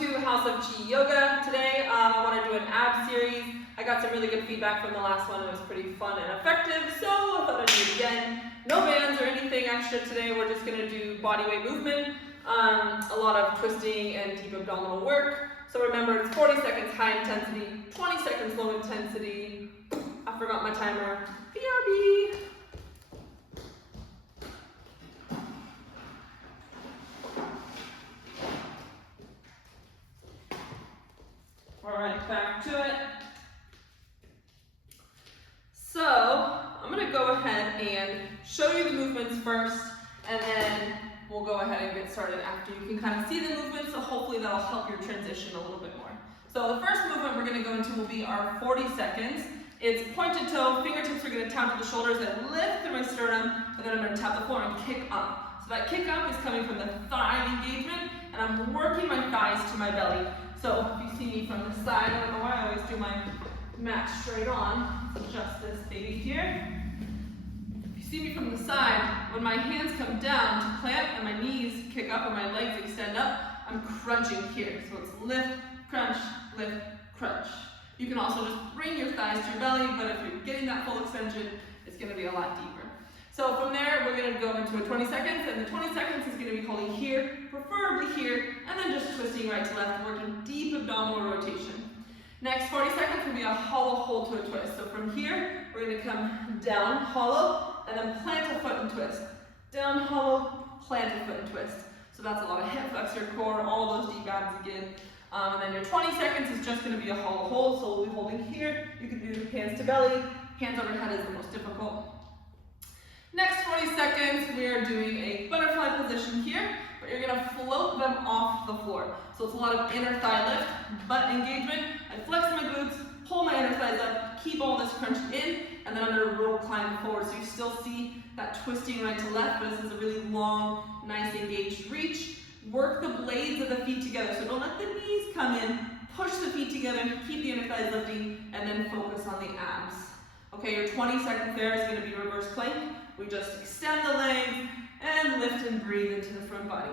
to House of Chi Yoga. Today I want to do an ab series. I got some really good feedback from the last one. It was pretty fun and effective, so I thought I'd do it again. No bands or anything extra today. We're just going to do body weight movement, a lot of twisting and deep abdominal work. So remember, it's 40 seconds high intensity, 20 seconds low intensity. I forgot my timer. BRB. Alright, back to it. So, I'm going to go ahead and show you the movements first, and then we'll go ahead and get started after you can kind of see the movements, so hopefully that'll help your transition a little bit more. So the first movement we're going to go into will be our 40 seconds. It's pointed toe, fingertips are going to tap to the shoulders and lift through my sternum, and then I'm going to tap the floor and kick up. So that kick up is coming from the thigh engagement, and I'm working my thighs to my belly. So if you see me from the side, I don't know why I always do my mat straight on. Let's adjust this baby here. If you see me from the side, when my hands come down to plant and my knees kick up and my legs extend up, I'm crunching here. So it's lift, crunch, crunch. You can also just bring your thighs to your belly, but if you're getting that full extension, it's going to be a lot deeper. So from there, we're going to go into a 20 seconds, and the 20 seconds is going to be holding here, preferably here, and then just twisting right to left, working deep abdominal rotation. Next 40 seconds will be a hollow hold to a twist. So from here, we're going to come down, hollow, and then plant a foot and twist. Down, hollow, plant a foot and twist. So that's a lot of hip flexor core, all those deep abs again. And then your 20 seconds is just going to be a hollow hold, so we'll be holding here. You can do hands to belly, hands overhead is the most difficult. Next 40 seconds, we are doing a butterfly position here, but you're going to float them off the floor. So it's a lot of inner thigh lift, butt engagement. I flex my glutes, pull my inner thighs up, keep all this crunched in, and then I'm going to roll climb forward. So you still see that twisting right to left, but this is a really long, nice engaged reach. Work the blades of the feet together, so don't let the knees come in. Push the feet together, keep the inner thighs lifting, and then focus on the abs. Okay, your 20 seconds there is going to be reverse plank. We just extend the legs and lift and breathe into the front body.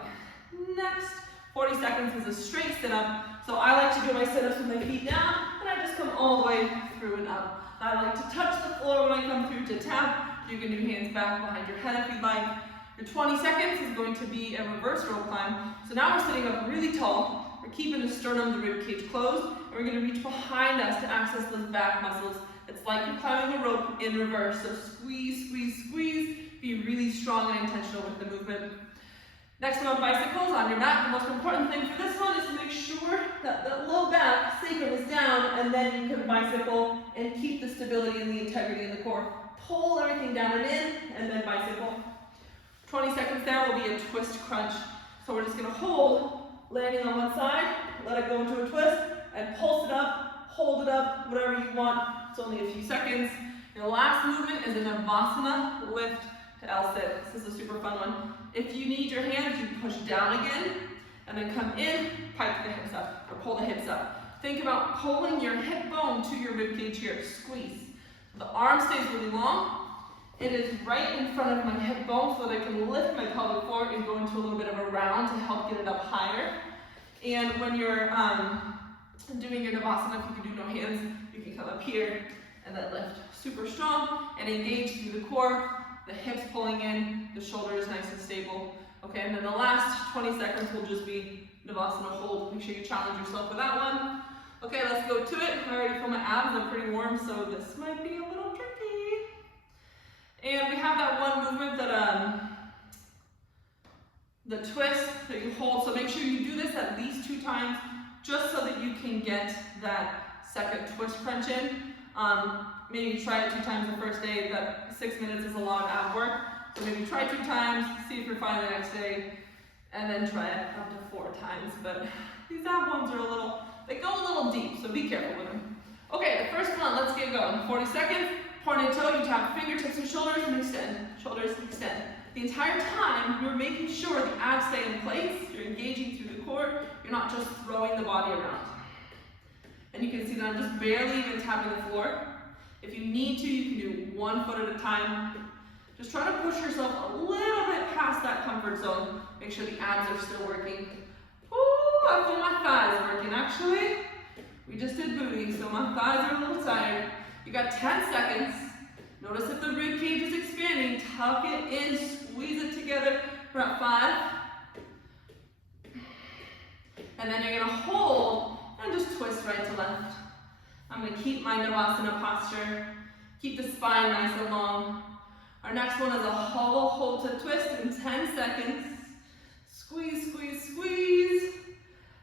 Next 40 seconds is a straight sit-up. So I like to do my sit-ups with my feet down, and I just come all the way through and up. I like to touch the floor when I come through to tap. You can do hands back behind your head if you'd like. Your 20 seconds is going to be a reverse roll climb. So now we're sitting up really tall. We're keeping the sternum, the rib cage closed, and we're going to reach behind us to access those back muscles. It's like you're climbing a rope in reverse. So squeeze, squeeze, squeeze. Be really strong and intentional with the movement. Next one, bicycles on your mat. The most important thing for this one is to make sure that the low back sacrum is down, and then you can bicycle and keep the stability and the integrity in the core. Pull everything down and in, and then bicycle. 20 seconds there will be a twist crunch. So we're just going to hold, landing on one side, let it go into a twist, and pulse it up, hold it up, whatever you want. It's only a few seconds. Your last movement is an Navasana lift to L-sit. This is a super fun one. If you need your hands, you push down again, and then come in, pike the hips up, or pull the hips up. Think about pulling your hip bone to your rib cage here. Squeeze. The arm stays really long. It is right in front of my hip bone so that I can lift my pelvic floor and go into a little bit of a round to help get it up higher. And when you're doing your Navasana, if you can do no hands, you can come up here and then lift. Super strong and engage through the core, the hips pulling in, the shoulders nice and stable. Okay, and then the last 20 seconds will just be Navasana hold. Make sure you challenge yourself with that one. Okay, let's go to it. I already feel my abs, I'm pretty warm, so this might be a little tricky. And we have that one movement that, the twist that you hold. So make sure you do this at least 2 times, just so that you can get that second twist crunch in. Maybe try it 2 times the first day. That 6 minutes is a lot of ab work. So maybe try 2 times, see if you're fine the next day, and then try it up to 4 times. But these ab ones are they go a little deep, so be careful with them. Okay, the first one, let's get going. 40 seconds, pointed toe, you tap fingertips and shoulders and extend. Shoulders, extend. The entire time, you're making sure the abs stay in place, you're engaging through the core, you're not just throwing the body around. And you can see that I'm just barely even tapping the floor. If you need to, you can do 1 foot at a time. Just try to push yourself a little bit past that comfort zone. Make sure the abs are still working. Ooh, I feel my thighs moving, so my thighs are a little tired. You got 10 seconds. Notice if the rib cage is expanding, tuck it in, squeeze it together. We're at 5. And then you're gonna hold and just twist right to left. I'm gonna keep my Navasana posture. Keep the spine nice and long. Our next one is a hollow hold to twist in 10 seconds. Squeeze, squeeze, squeeze.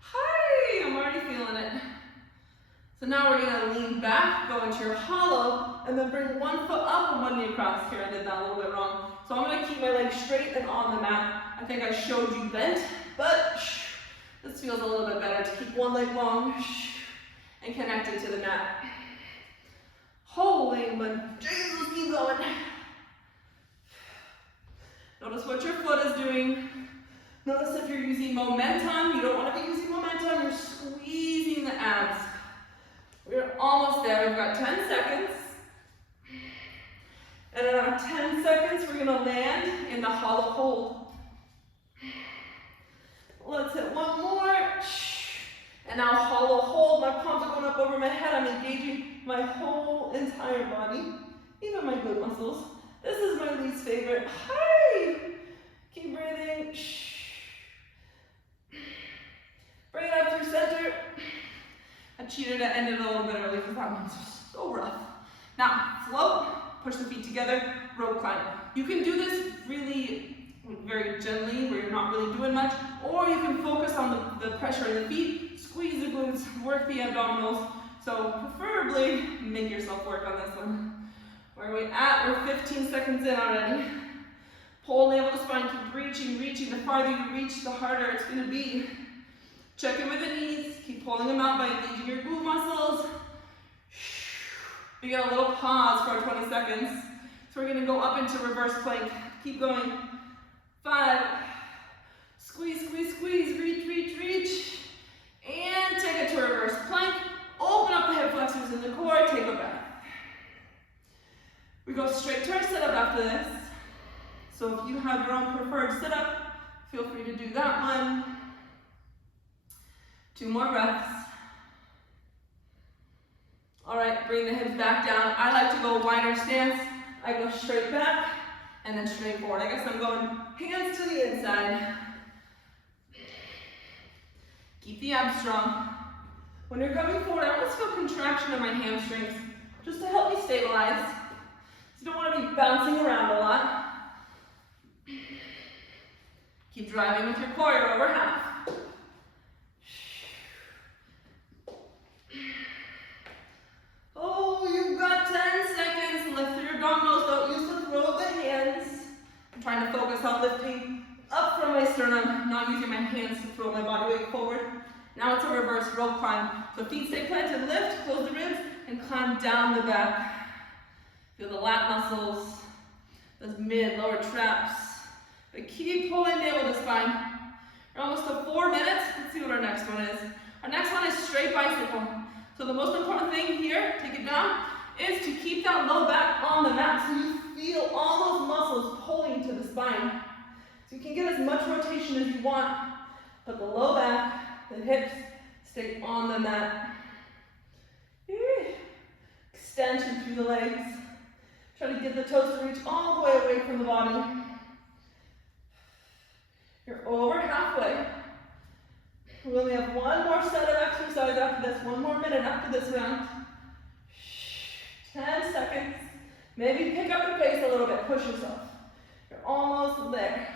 Hi, I'm already feeling it. So now we're gonna lean back, go into your hollow, and then bring one foot up and one knee across. Here, I did that a little bit wrong. So I'm gonna keep my legs straight and on the mat. I think I showed you bent, but this feels a little bit better to keep one leg long and connected to the mat. Holy, but Jesus, keep going. Notice what your foot is doing. Notice if you're using momentum. You don't want to be using momentum. You're squeezing the abs. We're almost there. We've got 10 seconds. And in our 10 seconds, we're going to land in the hollow hold. Let's hit one more. And now hollow hold. My palms are going up over my head. I'm engaging my whole entire body, even my glute muscles. This is my least favorite. Hi! Keep breathing. Bring it up through center. I cheated, I ended a little bit early because that one's so rough. Now, float, push the feet together, rope climb. You can do this really very gently where you're not really doing much, or you can focus on the pressure in the feet, squeeze the glutes, work the abdominals. So preferably make yourself work on this one. Where are we at? We're 15 seconds in already. Pull navel to spine, keep reaching, reaching. The farther you reach, the harder it's going to be. Check in with the knees, keep pulling them out by engaging your glute muscles. We get a little pause for our 20 seconds. So we're going to go up into reverse plank. Keep going. 5. Squeeze, squeeze, squeeze. Reach, reach, reach. And take it to reverse plank. Open up the hip flexors in the core. Take a breath. We go straight to our sit-up after this. So if you have your own preferred sit-up, feel free to do that one. 2 more breaths. All right, bring the hips back down. I like to go wider stance. I go straight back and then straight forward. I guess I'm going hands to the inside. Keep the abs strong. When you're coming forward, I always feel contraction in my hamstrings just to help me stabilize. So you don't want to be bouncing around a lot. Keep driving with your core. You're over half. Oh, you've got 10 seconds. Lift your abdominals. Don't use the throw of the hands. I'm trying to focus on lifting up from my sternum, not using my hands to throw my body weight forward. Now it's a reverse rope climb. So feet stay planted, lift, close the ribs, and climb down the back. Feel the lat muscles, those mid, lower traps. But keep pulling navel to spine. We're almost to 4 minutes. Let's see what our next one is. Our next one is straight bicycle. So the most important thing here, take it down, is to keep that low back on the mat so you feel all those muscles pulling to the spine. So you can get as much rotation as you want, but the low back, the hips, stay on the mat. Extension through the legs. Try to get the toes to reach all the way away from the body. You're over halfway. We only have one more set of exercise after this, 1 more minute after this round. 10 seconds. Maybe pick up the pace a little bit, push yourself. You're almost there.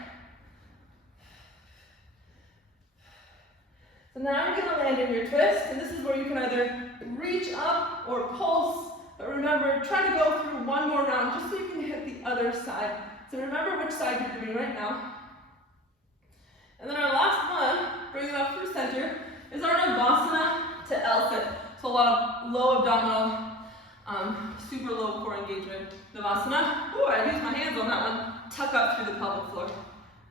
So now you're going to land in your twist, and this is where you can either reach up or pulse, but remember, try to go through 1 more round just so you can hit the other side. So remember which side you're doing right now. And then our last one, bring it up through center, is our Navasana to L-sit. So a lot of low abdominal, super low core engagement. Navasana, ooh, I used my hands on that one. Tuck up through the pelvic floor.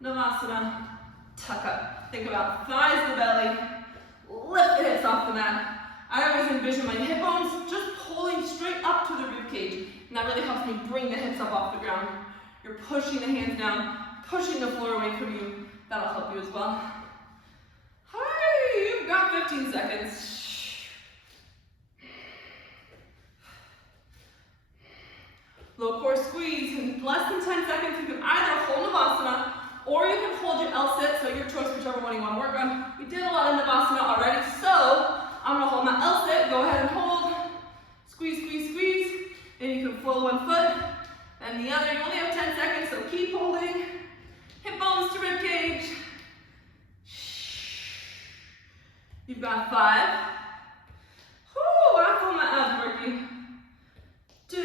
Navasana, tuck up. Think about thighs to belly, lift the hips off the mat. I always envision my hip bones just pulling straight up to the rib cage. And that really helps me bring the hips up off the ground. You're pushing the hands down, pushing the floor away from you. That'll help you as well. Hi, you've got 15 seconds. keep less than 10 seconds. You can either hold Navasana or you can hold your L-sit, so your choice, whichever one you want to work on. We did a lot of Navasana already, so I'm going to hold my L-sit. Go ahead and hold. Squeeze, squeeze, squeeze. And you can flow one foot and the other. You only have 10 seconds, so keep holding. Hip bones to rib cage. You've got 5. Whoo, I feel my abs working. 2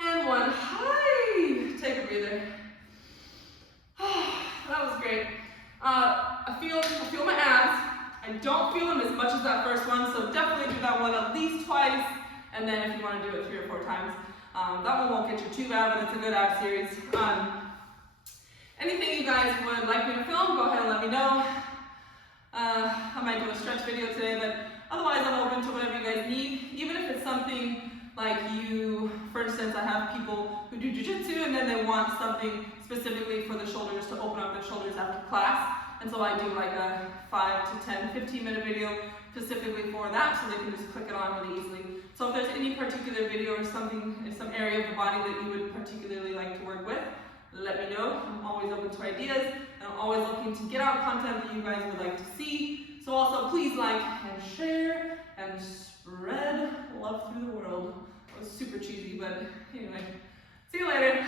and 1. Hi. Take a breather. That was great. I feel my abs. I don't feel them as much as that first one, so definitely do that one at least twice, and then if you want to do it 3 or 4 times. That one won't get you too bad, but it's a good ab series. Anything you guys would like me to film, go ahead and let me know. I might do a stretch video today, but otherwise I'm open to whatever you guys need. Even if it's something like you, for instance, I have people who do jiu-jitsu and then they want something specifically for the shoulders to open up their shoulders after class. And so I do like a 5 to 10, 15-minute video specifically for that, so they can just click it on really easily. So if there's any particular video or something in some area of the body that you would particularly like to work with, let me know. I'm always open to ideas, and I'm always looking to get out content that you guys would like to see. So also please like and share and spread love through the world. That was super cheesy, but anyway. See you later.